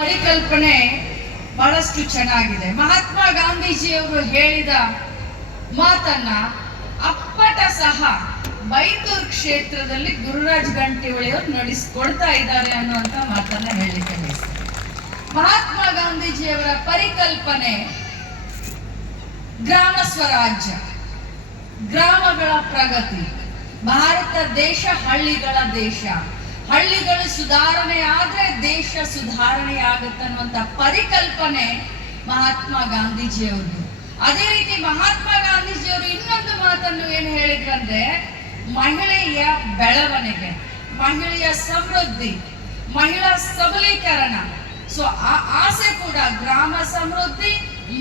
ಪರಿಕಲ್ಪನೆ ಬಹಳಷ್ಟು ಚೆನ್ನಾಗಿದೆ. ಮಹಾತ್ಮ ಗಾಂಧೀಜಿಯವರು ಹೇಳಿದ ಮಾತನ್ನ ಅಪ್ಪಟ ಸಹ ಬೈಂದೂರು ಕ್ಷೇತ್ರದಲ್ಲಿ ಗುರುರಾಜ್ ಗಂಟಿಹೊಳಿಯವರು ನಡೆಸಿಕೊಡ್ತಾ ಇದ್ದಾರೆ ಅನ್ನುವಂತ ಮಾತನ್ನ ಹೇಳಲಿಕ್ಕೆ ಬಯಸ್ತಾರೆ. ಮಹಾತ್ಮ ಗಾಂಧೀಜಿಯವರ ಪರಿಕಲ್ಪನೆ ಗ್ರಾಮ ಸ್ವರಾಜ್ಯ, ಗ್ರಾಮಗಳ ಪ್ರಗತಿ. ಭಾರತ ದೇಶ ಹಳ್ಳಿಗಳ ದೇಶ, ಹಳ್ಳಿಗಳು ಸುಧಾರಣೆ ಆದ್ರೆ ದೇಶ ಸುಧಾರಣೆ ಆಗುತ್ತೆ ಅನ್ನುವಂತ ಪರಿಕಲ್ಪನೆ ಮಹಾತ್ಮ ಗಾಂಧೀಜಿಯವ್ರದ್ದು. ಅದೇ ರೀತಿ ಮಹಾತ್ಮ ಗಾಂಧೀಜಿಯವರು ಇನ್ನೊಂದು ಮಾತನ್ನು ಏನು ಹೇಳಿದ್ರಂದ್ರೆ, ಮಹಿಳೆಯ ಬೆಳವಣಿಗೆ, ಮಹಿಳೆಯ ಸಮೃದ್ಧಿ, ಮಹಿಳಾ ಸಬಲೀಕರಣ. ಸೊ ಆ ಆಸೆ ಕೂಡ ಗ್ರಾಮ ಸಮೃದ್ಧಿ,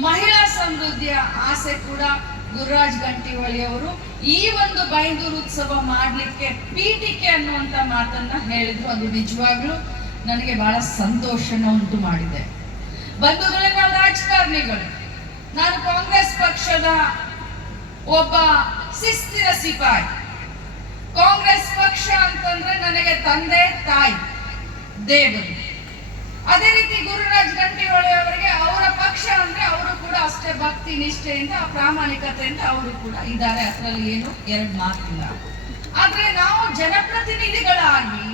ಮಹಿಳಾ ಸಮೃದ್ಧಿಯ ಆಸೆ ಕೂಡ ಗುರುರಾಜ್ ಗಂಟಿಹೊಳಿಯವರು ಈ ಒಂದು ಬೈಂದೂರು ಉತ್ಸವ ಮಾಡಲಿಕ್ಕೆ ಪೀಠಿಕೆ ಅನ್ನುವಂತ ಮಾತನ್ನ ಹೇಳಿದ್ರು. ಅದು ನಿಜವಾಗ್ಲೂ ನನಗೆ ಬಹಳ ಸಂತೋಷನ ಉಂಟು ಮಾಡಿದೆ. ಬಂಧುಗಳೇ, ನಾವು ರಾಜಕಾರಣಿಗಳು, ನಾನು ಕಾಂಗ್ರೆಸ್ ಪಕ್ಷದ ಒಬ್ಬ ಶಿಸ್ತಿನ ಸಿಪಾಯಿ. ಕಾಂಗ್ರೆಸ್ ಪಕ್ಷ ಅಂತಂದ್ರೆ ನನಗೆ ತಂದೆ ತಾಯಿ ದೇವರು. ಅದೇ ರೀತಿ ಗುರುರಾಜ್ ಗಂಟಿಹೊಳಿ ಅವರಿಗೆ ಅವರ ಪಕ್ಷ ಅಂದ್ರೆ ಅವರು ಕೂಡ ಅಷ್ಟೇ ಭಕ್ತಿ ನಿಷ್ಠೆಯಿಂದ ಪ್ರಾಮಾಣಿಕತೆಯಿಂದ ಅವರು ಕೂಡ ಇದ್ದಾರೆ. ಅದರಲ್ಲಿ ಏನು ಎರಡು ಮಾತಿಲ್ಲ. ಆದ್ರೆ ನಾವು ಜನಪ್ರತಿನಿಧಿಗಳಾಗಿ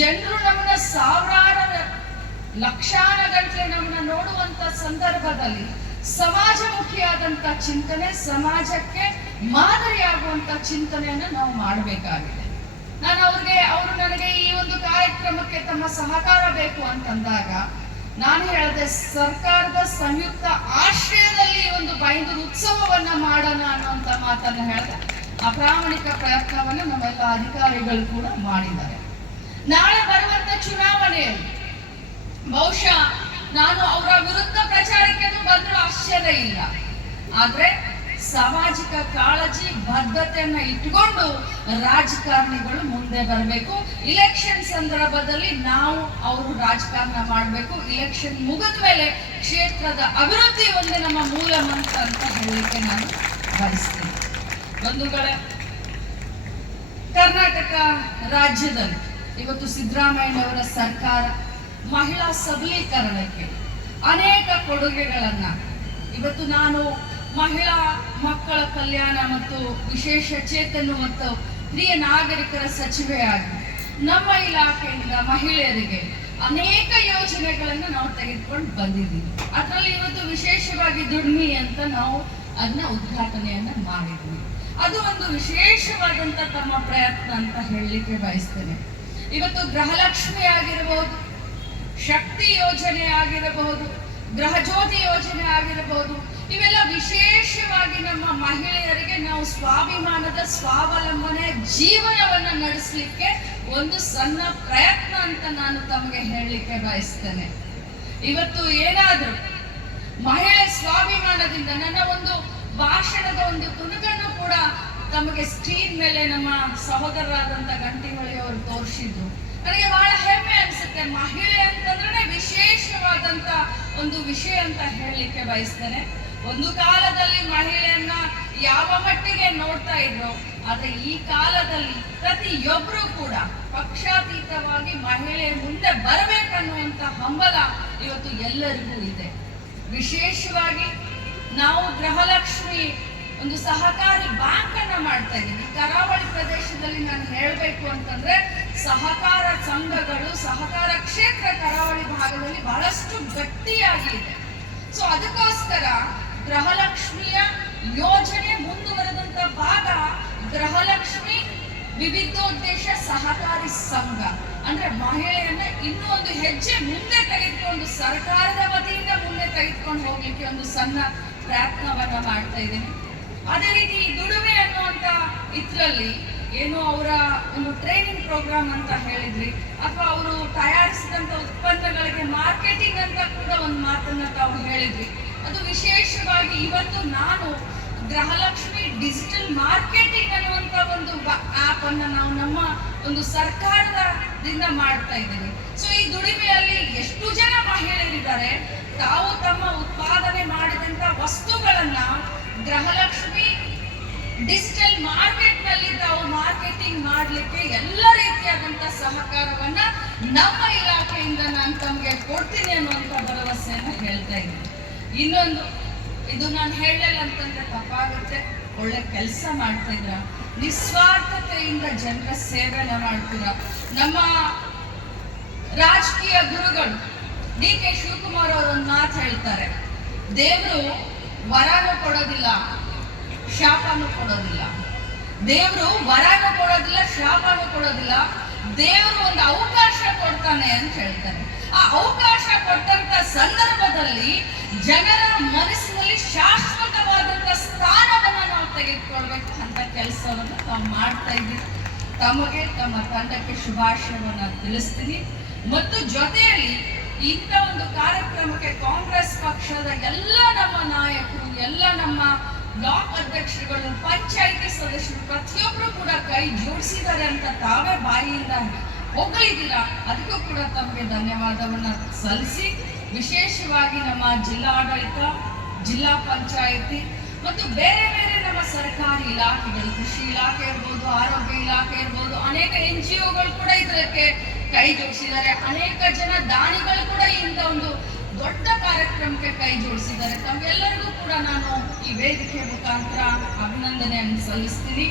ಜನರು ನಮ್ಮನ್ನ ಸಾವಿರಾರು ಲಕ್ಷಾನ ಗಂಟೆ ನಮ್ಮನ್ನ ನೋಡುವಂತ ಸಂದರ್ಭದಲ್ಲಿ ಸಮಾಜಮುಖಿಯಾದಂತ ಚಿಂತನೆ, ಸಮಾಜಕ್ಕೆ ಮಾದರಿಯಾಗುವಂತ ಚಿಂತನೆಯನ್ನು ನಾವು ಮಾಡಬೇಕಾಗಿದೆ. ನಾನು ಅವರು ನನಗೆ ಈ ಒಂದು ಕಾರ್ಯಕ್ರಮಕ್ಕೆ ತಮ್ಮ ಸಹಕಾರ ಬೇಕು ಅಂತಂದಾಗ ನಾನು ಹೇಳಿದೆ, ಸರ್ಕಾರದ ಸಂಯುಕ್ತ ಆಶ್ರಯದಲ್ಲಿ ಒಂದು ಬೈಂದೂರು ಉತ್ಸವವನ್ನ ಮಾಡೋಣ ಅನ್ನುವಂತ ಮಾತನ್ನ ಹೇಳಿದೆ. ಆ ಪ್ರಾಮಾಣಿಕ ಪ್ರಯತ್ನವನ್ನು ನಮ್ಮೆಲ್ಲ ಅಧಿಕಾರಿಗಳು ಕೂಡ ಮಾಡಿದ್ದಾರೆ. ನಾಳೆ ಬರುವಂತ ಚುನಾವಣೆಯಲ್ಲಿ ಬಹುಶಃ ನಾನು ಅವರ ವಿರುದ್ಧ ಪ್ರಚಾರಕ್ಕೆ ಬಂದರೂ ಆಶ್ಚರ್ಯ ಇಲ್ಲ. ಆದ್ರೆ ಸಾಮಾಜಿಕ ಕಾಳಜಿ ಬದ್ಧತೆಯನ್ನ ಇಟ್ಟುಕೊಂಡು ರಾಜಕಾರಣಿಗಳು ಮುಂದೆ ಬರಬೇಕು. ಇಲೆಕ್ಷನ್ ಸಂದರ್ಭದಲ್ಲಿ ನಾವು ಅವರು ರಾಜಕಾರಣ ಮಾಡಬೇಕು. ಇಲೆಕ್ಷನ್ ಮುಗಿದ ಮೇಲೆ ಕ್ಷೇತ್ರದ ಅಭಿವೃದ್ಧಿ ಒಂದೇ ನಮ್ಮ ಮೂಲ ಮಂತ್ರ ಅಂತ ಹೇಳಲಿಕ್ಕೆ ನಾನು ಬಯಸ್ತೀನಿ. ಬಂಧುಗಳೇ, ಕರ್ನಾಟಕ ರಾಜ್ಯದಲ್ಲಿ ಇವತ್ತು ಸಿದ್ದರಾಮಯ್ಯನವರ ಸರ್ಕಾರ ಮಹಿಳಾ ಸಬಲೀಕರಣಕ್ಕೆ ಅನೇಕ ಕೊಡುಗೆಗಳನ್ನ ಇವತ್ತು ನಾನು ಮಹಿಳಾ ಮಕ್ಕಳ ಕಲ್ಯಾಣ ಮತ್ತು ವಿಶೇಷ ಚೇತನ ಮತ್ತು ಹಿರಿಯ ನಾಗರಿಕರ ಸಚಿವೆಯಾಗಿ ನಮ್ಮ ಇಲಾಖೆಯಿಂದ ಮಹಿಳೆಯರಿಗೆ ಅನೇಕ ಯೋಜನೆಗಳನ್ನು ನಾವು ತೆಗೆದುಕೊಂಡು ಬಂದಿದ್ದೀವಿ. ಅದರಲ್ಲಿ ಇವತ್ತು ವಿಶೇಷವಾಗಿ ದುಡ್ಮಿ ಅಂತ ನಾವು ಅದನ್ನ ಉದ್ಘಾಟನೆಯನ್ನ ಮಾಡಿದ್ವಿ. ಅದು ಒಂದು ವಿಶೇಷವಾದಂತ ತಮ್ಮ ಪ್ರಯತ್ನ ಅಂತ ಹೇಳಲಿಕ್ಕೆ ಬಯಸ್ತೇನೆ. ಇವತ್ತು ಗೃಹಲಕ್ಷ್ಮಿ ಆಗಿರಬಹುದು, ಶಕ್ತಿ ಯೋಜನೆ ಆಗಿರಬಹುದು, ಗೃಹ ಜ್ಯೋತಿ ಯೋಜನೆ ಆಗಿರಬಹುದು, ಇವೆಲ್ಲ ವಿಶೇಷವಾಗಿ ನಮ್ಮ ಮಹಿಳೆಯರಿಗೆ ನಾವು ಸ್ವಾಭಿಮಾನದ ಸ್ವಾವಲಂಬನೆ ಜೀವನವನ್ನ ನಡೆಸಲಿಕ್ಕೆ ಒಂದು ಸಣ್ಣ ಪ್ರಯತ್ನ ಅಂತ ನಾನು ತಮಗೆ ಹೇಳಲಿಕ್ಕೆ ಬಯಸ್ತೇನೆ. ಇವತ್ತು ಏನಾದ್ರೂ ಮಹಿಳೆ ಸ್ವಾಭಿಮಾನದಿಂದ ನನ್ನ ಒಂದು ಭಾಷಣದ ಒಂದು ತುಣುಕನ್ನು ಕೂಡ ತಮಗೆ ಸ್ಕ್ರೀನ್ ಮೇಲೆ ನಮ್ಮ ಸಹೋದರರಾದಂತ ಗಂಟಿಹೊಳಿ ಅವರು ತೋರಿಸಿದ್ದು ನನಗೆ ಬಹಳ ಹೆಮ್ಮೆ ಅನ್ಸುತ್ತೆ. ಮಹಿಳೆ ಅಂತಂದ್ರೆ ವಿಶೇಷವಾದಂತ ಒಂದು ವಿಷಯ ಅಂತ ಹೇಳಲಿಕ್ಕೆ ಬಯಸ್ತೇನೆ. ಒಂದು ಕಾಲದಲ್ಲಿ ಮಹಿಳೆಯನ್ನ ಯಾವ ಮಟ್ಟಿಗೆ ನೋಡ್ತಾ ಇದ್ರು, ಆದ್ರೆ ಈ ಕಾಲದಲ್ಲಿ ಪ್ರತಿಯೊಬ್ಬರು ಕೂಡ ಪಕ್ಷಾತೀತವಾಗಿ ಮಹಿಳೆಯ ಮುಂದೆ ಬರಬೇಕನ್ನುವಂತ ಹಂಬಲ ಇವತ್ತು ಎಲ್ಲರಿಗೂ ಇದೆ. ವಿಶೇಷವಾಗಿ ನಾವು ಗೃಹಲಕ್ಷ್ಮಿ ಒಂದು ಸಹಕಾರಿ ಬ್ಯಾಂಕ್ ಅನ್ನ ಮಾಡ್ತಾ ಇದ್ದೀವಿ. ಕರಾವಳಿ ಪ್ರದೇಶದಲ್ಲಿ ನಾನು ಹೇಳಬೇಕು ಅಂತಂದ್ರೆ ಸಹಕಾರ ಸಂಘಗಳು, ಸಹಕಾರ ಕ್ಷೇತ್ರ ಕರಾವಳಿ ಭಾಗದಲ್ಲಿ ಬಹಳಷ್ಟು ಗಟ್ಟಿಯಾಗಿ ಇದೆ. ಸೊ ಅದಕ್ಕೋಸ್ಕರ ಗೃಹಲಕ್ಷ್ಮಿಯ ಯೋಜನೆ ಮುಂದುವರೆದಂತ ಭಾಗ ಗೃಹಲಕ್ಷ್ಮಿ ವಿವಿಧೋದ್ದೇಶ ಸಹಕಾರಿ ಸಂಘ. ಅಂದ್ರೆ ಮಹಿಳೆಯನ್ನ ಇನ್ನೂ ಒಂದು ಹೆಜ್ಜೆ ಮುಂದೆ ತೆಗೆದುಕೊಂಡು ಸರ್ಕಾರದ ವತಿಯಿಂದ ಮುಂದೆ ತೆಗೆದುಕೊಂಡು ಹೋಗ್ಲಿಕ್ಕೆ ಒಂದು ಸಣ್ಣ ಪ್ರಯತ್ನವನ್ನ ಮಾಡ್ತಾ ಇದ್ದೀನಿ. ಅದೇ ರೀತಿ ದುಡಿಮೆ ಅನ್ನುವಂತ ಇದ್ರಲ್ಲಿ ಏನು ಅವರ ಒಂದು ಟ್ರೈನಿಂಗ್ ಪ್ರೋಗ್ರಾಮ್ ಅಂತ ಹೇಳಿದ್ರಿ, ಅಥವಾ ಅವರು ತಯಾರಿಸಿದಂತ ಉತ್ಪನ್ನಗಳಿಗೆ ಮಾರ್ಕೆಟಿಂಗ್ ಅಂತ ಕೂಡ ಒಂದು ಮಾತನ್ನ ತಾವು ಹೇಳಿದ್ರಿ. ಅದು ವಿಶೇಷವಾಗಿ ಇವತ್ತು ನಾನು ಗೃಹಲಕ್ಷ್ಮಿ ಡಿಜಿಟಲ್ ಮಾರ್ಕೆಟಿಂಗ್ ಅನ್ನುವಂತ ಒಂದು ಆಪ್ ಅನ್ನ ನಾವು ನಮ್ಮ ಒಂದು ಸರ್ಕಾರದಿಂದ ಮಾಡ್ತಾ ಇದ್ದೀವಿ. ಸೊ ಈ ದುಡಿಮೆಯಲ್ಲಿ ಎಷ್ಟು ಜನ ಮಹಿಳೆಯರಿದ್ದಾರೆ, ತಾವು ತಮ್ಮ ಉತ್ಪಾದನೆ ಮಾಡಿದಂತ ವಸ್ತುಗಳನ್ನ ಗೃಹಲಕ್ಷ್ಮಿ ಡಿಜಿಟಲ್ ಮಾರ್ಕೆಟ್ ನಲ್ಲಿ ತಾವು ಮಾರ್ಕೆಟಿಂಗ್ ಮಾಡಲಿಕ್ಕೆ ಎಲ್ಲ ರೀತಿಯಾದಂತ ಸಹಕಾರವನ್ನ ನಮ್ಮ ಇಲಾಖೆಯಿಂದ ನಾನು ತಮಗೆ ಕೊಡ್ತೀನಿ ಅನ್ನೋ ಹೇಳ್ತಾ ಇದ್ದೀನಿ. ಇನ್ನೊಂದು, ಇದು ನಾನು ಹೇಳಲಿಲ್ಲ ಅಂತಂದ್ರೆ ತಪ್ಪಾಗುತ್ತೆ, ಒಳ್ಳೆ ಕೆಲಸ ಮಾಡ್ತಾ ಇದ್ರ, ನಿಸ್ವಾರ್ಥತೆಯಿಂದ ಜನರ ಸೇವೆನ ಮಾಡ್ತೀರ. ನಮ್ಮ ರಾಜಕೀಯ ಗುರುಗಳು ಡಿ ಕೆ ಶಿವಕುಮಾರ್ ಅವರು ಒಂದು ಮಾತು ಹೇಳ್ತಾರೆ, ದೇವರು ವರನು ಕೊಡೋದಿಲ್ಲ, ಶಾಪನು ಕೊಡೋದಿಲ್ಲ. ದೇವರು ವರನು ಕೊಡೋದಿಲ್ಲ, ಶಾಪನು ಕೊಡೋದಿಲ್ಲ. ದೇವರು ಒಂದು ಅವಕಾಶ ಕೊಡ್ತಾನೆ ಅಂತ ಹೇಳ್ತಾರೆ. ಆ ಅವಕಾಶ ಕೊಟ್ಟಂತ ಸಂದರ್ಭದಲ್ಲಿ ಜನರ ಮನಸ್ಸಿನಲ್ಲಿ ಶಾಶ್ವತವಾದಂತ ಸ್ಥಾನವನ್ನ ನಾವು ತೆಗೆದುಕೊಳ್ಬೇಕು ಅಂತ ಕೆಲಸವನ್ನು ತಾವು ಮಾಡ್ತಾ ಇದ್ದೀವಿ. ತಮಗೆ, ತಮ್ಮ ತಂಡಕ್ಕೆ ಶುಭಾಶಯವನ್ನ ತಿಳಿಸ್ತೀನಿ. ಮತ್ತು ಜೊತೆಯಲ್ಲಿ ಇಂಥ ಒಂದು ಕಾರ್ಯಕ್ರಮಕ್ಕೆ ಕಾಂಗ್ರೆಸ್ ಪಕ್ಷದ ಎಲ್ಲ ನಮ್ಮ ನಾಯಕರು, ಎಲ್ಲ ನಮ್ಮ ಬ್ಲಾಕ್ ಅಧ್ಯಕ್ಷರುಗಳು, ಪಂಚಾಯಿತಿ ಸದಸ್ಯರು ಪ್ರತಿಯೊಬ್ಬರು ಕೂಡ ಕೈ ಜೋಡಿಸಿದ್ದಾರೆ ಅಂತ ತಾವೇ ಬಾಯಿಯಿಂದ ಹೊಗಳಿದ್ದೀರಾ. ಅದಕ್ಕೂ ಕೂಡ ತಮಗೆ ಧನ್ಯವಾದವನ್ನ ಸಲ್ಲಿಸಿ, ವಿಶೇಷವಾಗಿ ನಮ್ಮ ಜಿಲ್ಲಾಡಳಿತ, ಜಿಲ್ಲಾ ಪಂಚಾಯಿತಿ ಮತ್ತು ಬೇರೆ ಬೇರೆ ನಮ್ಮ ಸರ್ಕಾರಿ ಇಲಾಖೆಗಳು, ಕೃಷಿ ಇಲಾಖೆ ಇರ್ಬೋದು, ಆರೋಗ್ಯ ಇಲಾಖೆ ಇರ್ಬೋದು, ಅನೇಕ NGOಗಳು ಕೂಡ ಇದಕ್ಕೆ ಕೈ ಜೋಡಿಸಿದ್ದಾರೆ. ಅನೇಕ ಜನ ದಾನಿಗಳು ಕೂಡ ಇಂಥ ಒಂದು ದೊಡ್ಡ ಕಾರ್ಯಕ್ರಮಕ್ಕೆ ಕೈ ಜೋಡಿಸಿದ್ದಾರೆ. ತಮ್ಗೆಲ್ಲರಿಗೂ ಕೂಡ ನಾನು ಈ ವೇದಿಕೆ ಮುಖಾಂತರ ಅಭಿನಂದನೆಯನ್ನು ಸಲ್ಲಿಸ್ತೀನಿ.